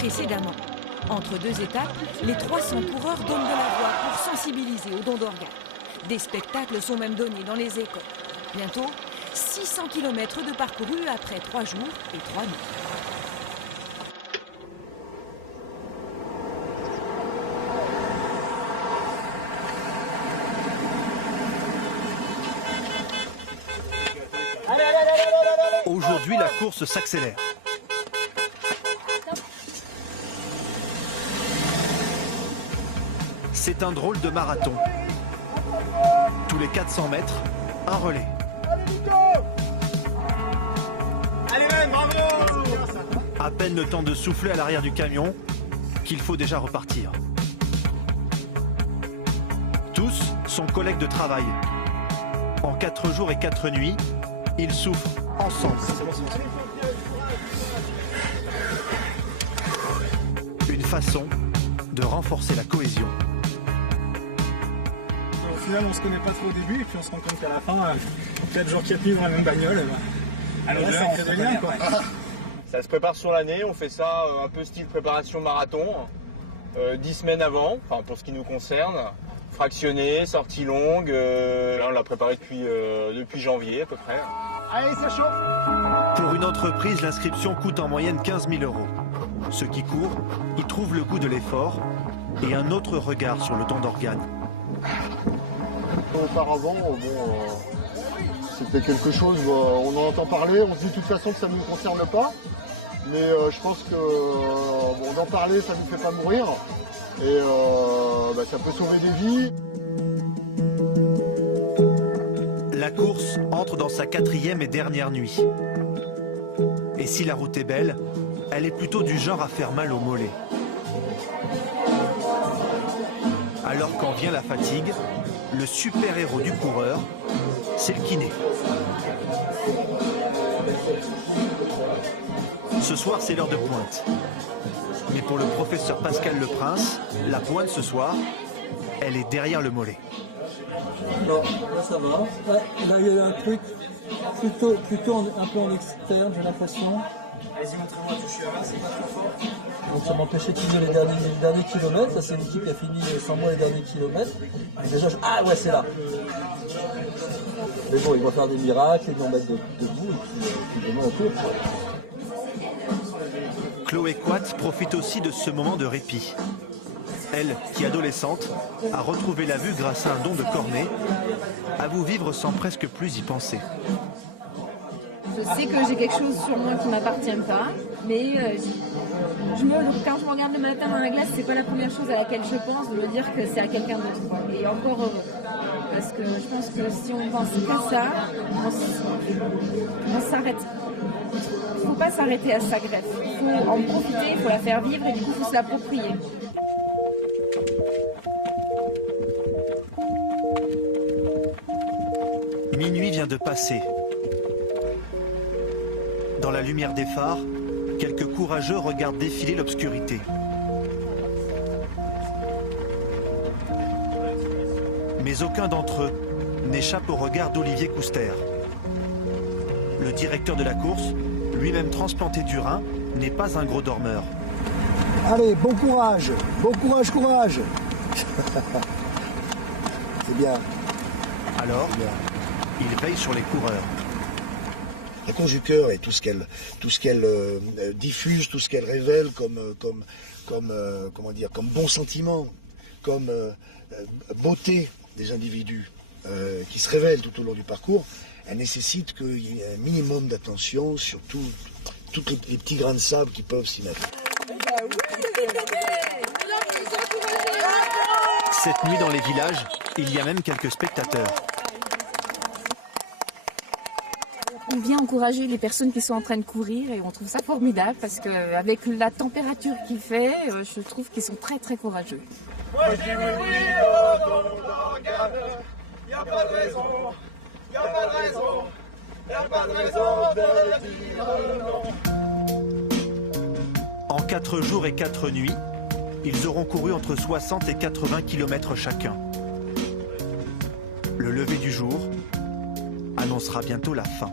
précédemment. Entre deux étapes, les 300 coureurs donnent de la voix pour sensibiliser aux dons d'organes. Des spectacles sont même donnés dans les écoles. Bientôt, 600 km de parcourus après 3 jours et 3 nuits. Aujourd'hui, la course s'accélère. C'est un drôle de marathon. Tous les 400 mètres, un relais. Allez, bravo! À peine le temps de souffler à l'arrière du camion qu'il faut déjà repartir. Tous sont collègues de travail. En 4 jours et 4 nuits, ils souffrent ensemble. Une façon de renforcer la cohésion. Au final, on se connaît pas trop au début et puis on se rend compte qu'à la fin, 4 jours qu'il y a plus dans la même bagnole, à l'autre ça crée des liens, quoi. Ça se prépare sur l'année, on fait ça un peu style préparation marathon, 10 semaines avant, enfin pour ce qui nous concerne, fractionné, sortie longue, là on l'a préparé depuis janvier à peu près. Allez, ça chauffe! Pour une entreprise, l'inscription coûte en moyenne 15 000 €. Ceux qui courent y trouvent le goût de l'effort et un autre regard sur le don d'organes. Auparavant, c'était quelque chose, on en entend parler, on se dit de toute façon que ça ne nous concerne pas, mais je pense que d'en parler, ça ne nous fait pas mourir, et ça peut sauver des vies. La course entre dans sa 4e et dernière nuit. Et si la route est belle, elle est plutôt du genre à faire mal aux mollets. Alors quand vient la fatigue, le super-héros du coureur, c'est le kiné. Ce soir, c'est l'heure de pointe. Mais pour le professeur Pascal Leprince, la pointe ce soir, elle est derrière le mollet. Non, là ça va. Ouais, là il y a un truc plutôt un peu en externe, j'ai l'impression. Allez-y, montrez-moi, touchez à là, c'est pas trop fort. Donc ça m'empêchait de finir les derniers kilomètres. Ça c'est une équipe qui a fini sans moi les derniers kilomètres. Et déjà, ah ouais, c'est là. Mais bon, ils vont faire des miracles, ils vont mettre debout et puis demain on court. Chloé Quat profite aussi de ce moment de répit. Elle, qui adolescente, a retrouvé la vue grâce à un don de cornée, avoue vivre sans presque plus y penser. Je sais que j'ai quelque chose sur moi qui ne m'appartient pas, mais quand je me regarde le matin dans la glace, c'est pas la première chose à laquelle je pense, de me dire que c'est à quelqu'un d'autre. Et encore heureux. Parce que je pense que si on pense qu'à ça, on s'arrête. Il ne faut pas s'arrêter à sa greffe. Il faut en profiter, il faut la faire vivre et du coup il faut se l'approprier. Minuit vient de passer. Dans la lumière des phares, quelques courageux regardent défiler l'obscurité. Mais aucun d'entre eux n'échappe au regard d'Olivier Couster. Le directeur de la course, lui-même transplanté du rein, n'est pas un gros dormeur. Allez, bon courage, courage. C'est bien. Alors, il veille sur les coureurs. La course du cœur et tout ce qu'elle diffuse, tout ce qu'elle révèle comme bon sentiment, comme beauté des individus qui se révèlent tout au long du parcours, elle nécessite qu'il y ait un minimum d'attention sur tous les petits grains de sable qui peuvent s'y mettre. Cette nuit dans les villages, il y a même quelques spectateurs. On vient encourager les personnes qui sont en train de courir et on trouve ça formidable parce qu'avec la température qu'il fait, je trouve qu'ils sont très très courageux. Moi je dis oui au don d'organes, y a pas de raison, y a pas de raison, y a pas de raison de dire non. En 4 jours et 4 nuits, ils auront couru entre 60 et 80 km chacun. Le lever du jour annoncera bientôt la fin.